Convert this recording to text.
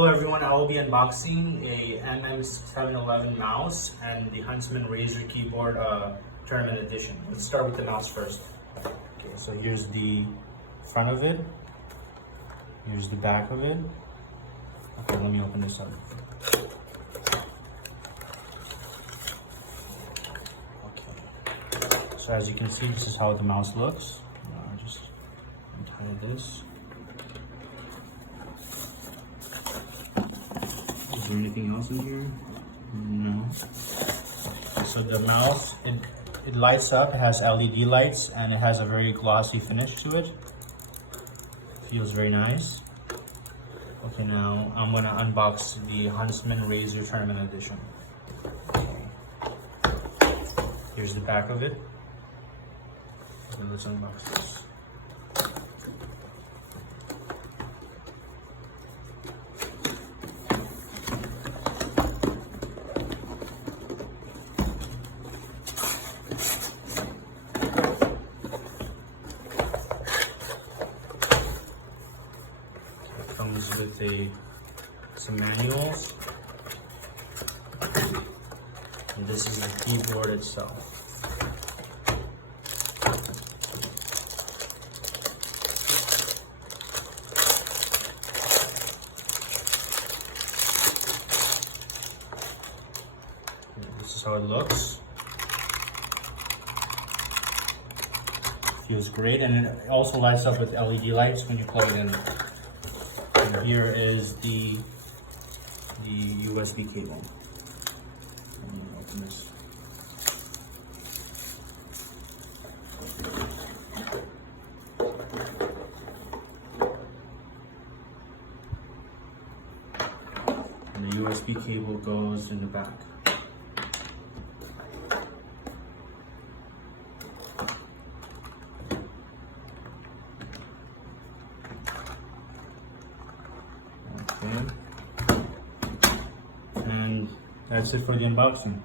Hello everyone, I will be unboxing a MM711 mouse and the Huntsman Razer keyboard tournament edition. Let's start with the mouse first. Okay, so here's the front of it. Here's the back of it. Okay, let me open this up. Okay. So as you can see, this is how the mouse looks. Just untie this. Is there anything else in here? No. So the mouse, it lights up, it has LED lights, and it has a very glossy finish to it. Feels very nice. Okay, now I'm gonna unbox the Huntsman Razer Tournament Edition. Here's the back of it. Okay, let's unbox this. Comes with some manuals, and this is the keyboard itself. This is how it looks. Feels great, and it also lights up with LED lights when you plug it in. And here is the USB cable. I'm going to open this. And the USB cable goes in the back. Okay. And that's it for the unboxing.